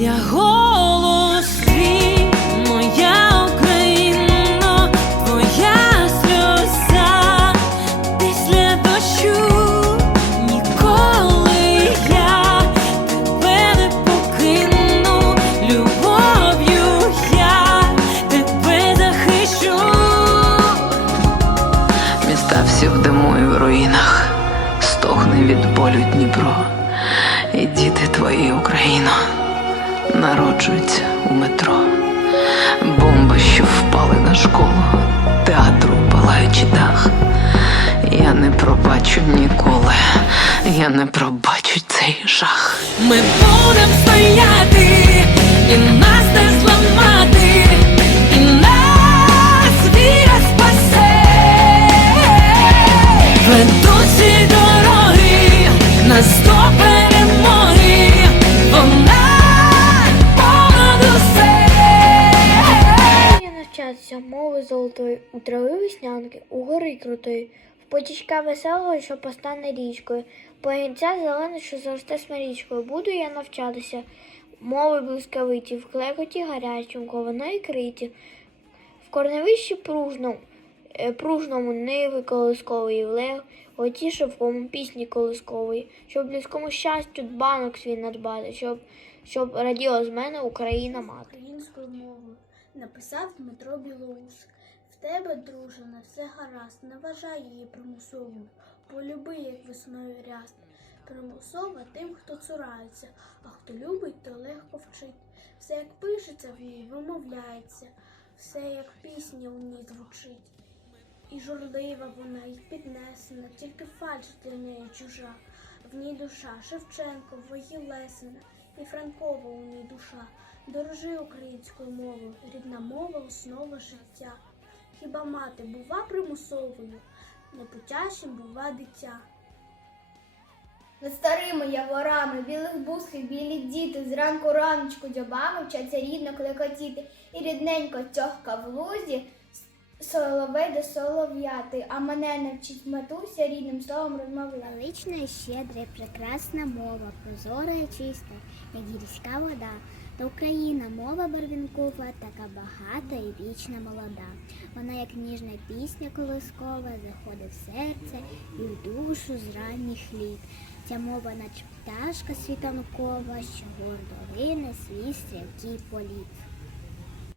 Я голос моя Україно, твоя сльоза після дощу. Ніколи я тебе покину, любов'ю я тебе захищу. Міста всі в в руїнах, стогне від болю Дніпро, і діти твої, Україно, народжуються у метро. Бомби, що впали на школу, театру палаючи дах. Я не пробачу ніколи, я не пробачу цей жах. Ми будем стояти, і нас не зламати, і нас спасе. Я навчатися мови золотої, у трави веснянки, у гори крутої, в потічка веселого, що постане річкою, погінця зелене, що заросте смирічкою. Буду я навчатися, мови блискавиті, в клекоті гарячому, кованої криті, в корневищі пружному, е, пружному ниви колискової, в леготі шовкому пісні колискової, щоб близькому щастю дбанок свій надбати, щоб, щоб раділа з мене Україна мати. українською мовою написав Дмитро Білоус. В тебе, друже, на все гаразд, не вважай її примусовою. Полюби, як весною ряст. Примусова тим, хто цурається, а хто любить, то легко вчить. Все, як пишеться в ній, вимовляється, все, як пісня у ній звучить. І журлива вона, і піднесена, тільки фальш для неї чужа. В ній душа Шевченко, Воєлесина, і Франкова у ній душа. Дорожи українською мовою, рідна мова основа життя. Хіба мати бува примусовою, непутящим бува дитя. Над старими яворами, білих бусхів, білі діти, зранку раночку дзьобами вчаться рідно клекотіти, і рідненько тьохка в лузі, соловей до солов'яти, а мене навчить матуся рідним словом розмовляти. Велична щедра, прекрасна мова, прозора і чиста, як гірська вода. Та Україна мова барвінкова, така багата і вічна молода. Вона, як ніжна пісня колискова, заходить в серце і в душу з ранніх літ. Ця мова, наче пташка світанкова, що гордо лине свій стрімкий політ.